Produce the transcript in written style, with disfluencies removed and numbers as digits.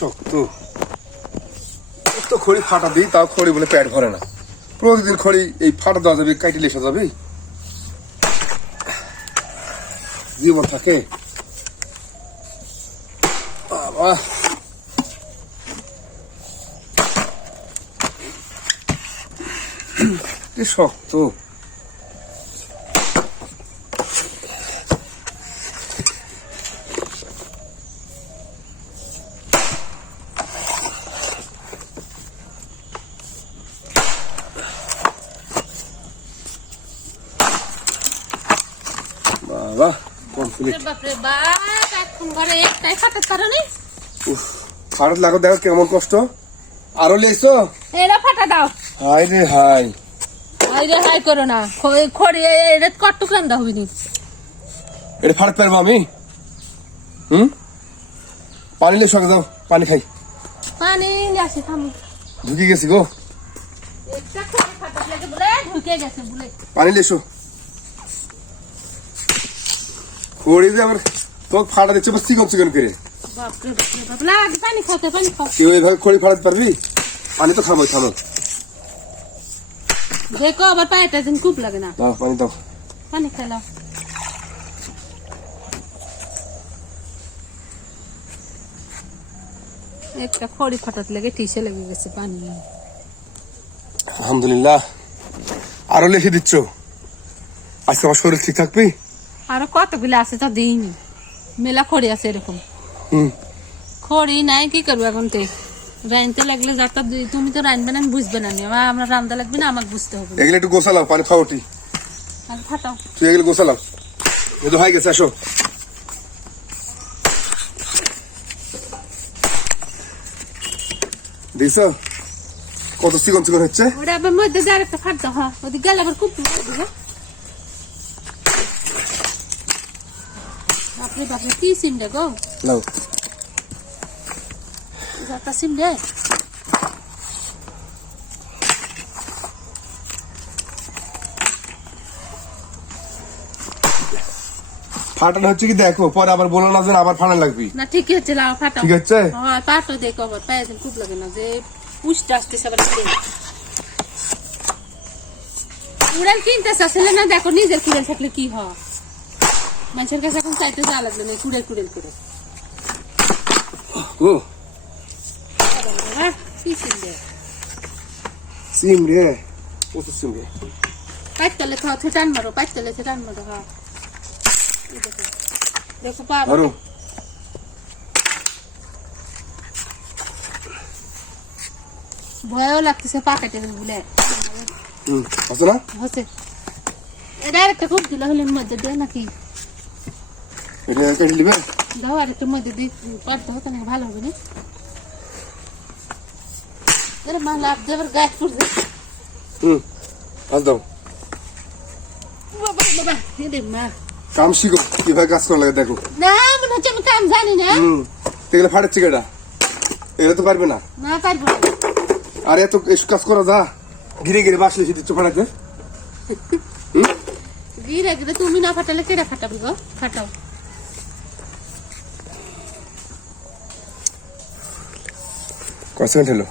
শক্ত তো খড়ি ফাটা দিই, তাও খড়ি বলে পেট ভরে না। প্রতিদিন খড়ি এই ফাটা দেওয়া যাবে, কাইটি লেসা যাবে, জীবন থাকে। বাবা কি শক্ত। বাবা কমপ্লিট। ফাটাত লাগো, দেখো কেমন কষ্ট। আরো লেছো ফাটা দাও। হাই রে হাই, হাই রে হাই করো না, খড়ি কট্টু কান্দা হবি নি। এটা ফাটাতে পারবো আমি? পানি লেছো, যাও পানি খাই। পানি আসি, থামো। ঢুকে গেছি গো, ঢুকে গেছে বলে। পানি লেছো। খড়ি যে আমার তোকে ফাটা দিচ্ছে চিকন চিকন করে। বাপরে বাপরে, লাগ পানি খাতে, পানি খাও। তুই এইভাবে খড়ি ফাটাতে পারবি? পানি তো থামো থামো। দেখো আবার পায়েটা যেন খুব লাগে না। দাও পানি দাও, পানি খেলাও। একটা খড়ি ফাটাতে লেগে টিসে লেগে গেছে পানি। আলহামদুলিল্লাহ। আরো লিখে দিচ্ছ, আজকে আমার শরীর ঠিক থাকবি? আরো কতগুলো আছে তা দিইনি, মেলা খড়ি আছে এরকম। খড়ি নাই, কি করবো এখন? রাইনতে লাগলে যাতা, তুমি তো রাইনবে না, বুঝবে না, আমরা রান্দা লাগবে না, আমাকে বুঝতে হবে। এগুলো একটু গোছালাও, পানি ফাউটি ফাটাও। তুই এগুলো গোছালাও, এ তো হয়ে গেছে। আসো দিছ কত চিকন চিকন হচ্ছে। ওটা আবার মধ্যে দিয়ে আরেকটা ফাট দাও। হ্যাঁ, ওদিকে গেলে আবার খুব বাপরে বাপরে, কি সিমটা গো? লাও যাতা সিম রে। ফাটানো হচ্ছে কি দেখো, পরে আবার বলো না যে আবার ফাটানো লাগবে না, ঠিকই হচ্ছে, লাও ফাটাও। ঠিক আছে। হ্যাঁ, পাটো দেখো আবার পায়ে যেন খুব লাগে না, যে পুষতে আসতেছে আবার। কুড়াল কিনতে চাচ্ছিলে না, দেখো নিজের কুড়াল থাকলে কি হয়। মানুষের কাছে এখন চাইতে যা লাগলো না, কুড়াল কুড়াল করে। ও কি সিম রে? সিম রে, কত সিম রে। পাইতলে খাও, টান মারো, পাইতলে টান মারো। হ্যাঁ, দেখো পা ধরো। ভয়ও লাগতেছে, পা কেটে বলে। আছে না হচ্ছে এটা আরেকটা খুব দিলে হলে মধ্যে দিয়ে নাকি এটা কেটে নিবে। দাও আরেকটা মধ্যে দিয়ে পারতে হতো না, ভালো হবে না। মা লাভ দেবার গাছ পড়ছে। আজ দাও। বাবা বাবা, রে মা, কাম শিখো, কিভাবে কাজ করা লাগে দেখো। না মনে হচ্ছে আমি কাম জানি না। এগুলো ফাটাচ্ছে কেটা? এগুলো তো পারবে না। না পারবো না। আর এত কাজ করা যা, ঘিরে ঘিরে বাসলে এসে দিচ্ছ ফাটাতে। গিরে গিরে তুমি না ফাটালে কেডা ফাটাবি গো? ফাটাও। কয় সেকেন্ড হলো?